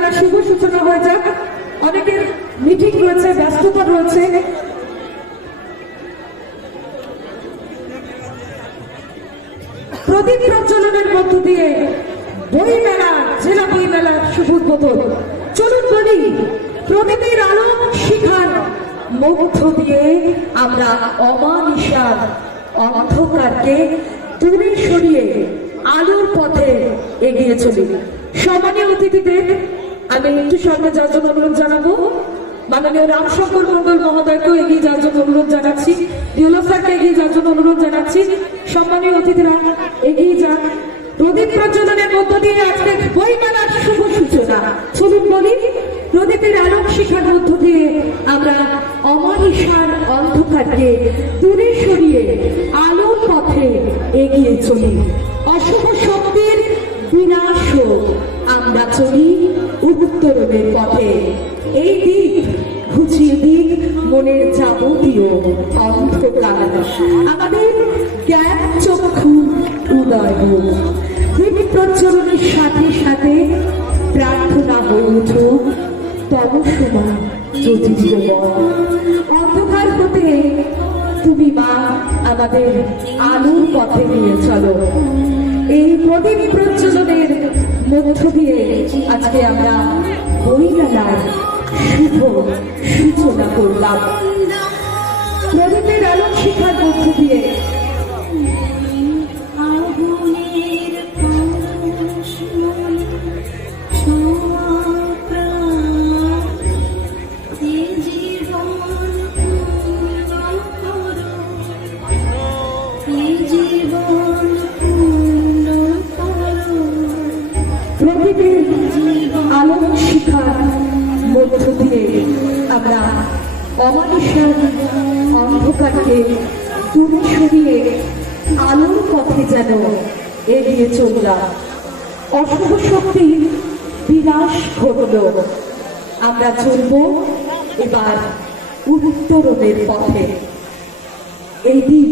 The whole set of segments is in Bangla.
মেলার শুভ সূচনা হয়ে যাক। অনেকের মিটিং রয়েছে, ব্যস্ততা রয়েছে। প্রদীপ প্রজ্বলনের মধ্য দিয়ে বই মেলা, জেলা বই মেলার শুভ উদ্বোধন। চলুন বলি, প্রদীপের আলো শিখার মধ্য দিয়ে আমরা অমানিসার অন্ধকারকে দূরে সরিয়ে আলোর পথে এগিয়ে চলি। সম্মানীয় অতিথিদের আমি একটু সামনে যাওয়ার জন্য অনুরোধ জানাবো। মাননীয় রামশঙ্কর মন্ডল মহোদয়কেও এগিয়ে যাওয়ার জন্য অনুরোধ জানাচ্ছি। ডিওলফ স্যারকে এগিয়ে যাওয়ার জন্য অনুরোধ জানাচ্ছি। সম্মানীয় অতিথিরা এগিয়ে যান। প্রদীপ প্রজ্বলনের মধ্য দিয়ে আজকে বই মেলার শুভ সূচনা। চলুন বলি, প্রদীপের আলোক শিখার মধ্য দিয়ে আমরা অমানিসার অন্ধকারকে দূরে সরিয়ে আলোর পথে এগিয়ে চলি। অশুভ শক্তির বিনাশ হোক, আমরা চলি উত্তরণের পথে। এই দিক ঘুচিয়ে দিক মনের যাবতীয় অন্ধকার, আমাদের জ্ঞান চক্ষু উদয় হোক। দীপ প্রজ্বলনের সাথে সাথে প্রার্থনা হয়ে উঠুক তব সময় যদি জীবন। অন্ধকার হতে তুমি মা আমাদের আলোর পথে নিয়ে চলো। এই প্রদীপ প্রজ্বলনের মধ্য দিয়ে আজকে আমরা বই মেলার শুভ সূচনা করলাম। প্রদীপের আলোক শিখার মধ্য দিয়ে প্রদীপের আলোক শিখার মধ্য দিয়ে আমরা অমানিসার অন্ধকারকে দূরে সরিয়ে আলোর পথে যেন এগিয়ে চললাম। অশুভ শক্তির বিনাশ ঘটল। আমরা চলব এবার উত্তরণের পথে। এই দিক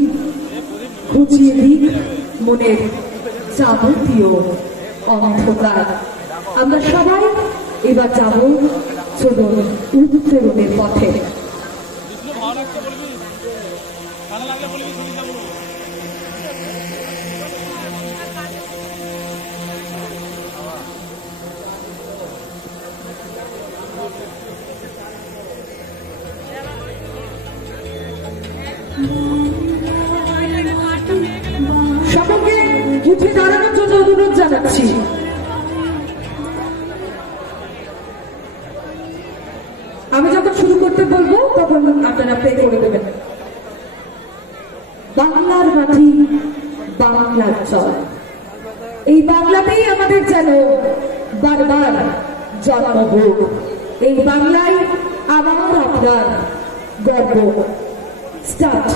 ঘুচিয়ে দিক মনের যাবতীয় অন্ধকার। আমরা সবাই এবার যাব চলুন উত্তরণের পথে। সকলকে উঠে দাঁড়ানোর জন্য অনুরোধ জানাচ্ছি। আমি যখন শুরু করতে বলবো তখন আপনারা প্লে করে দেবেন। বাংলার মাটি, বাংলার জল, এই বাংলাতেই আমাদের যেন বারবার জন্ম হোক। এই বাংলায় আমার আপনার গর্ব। স্টার্ট।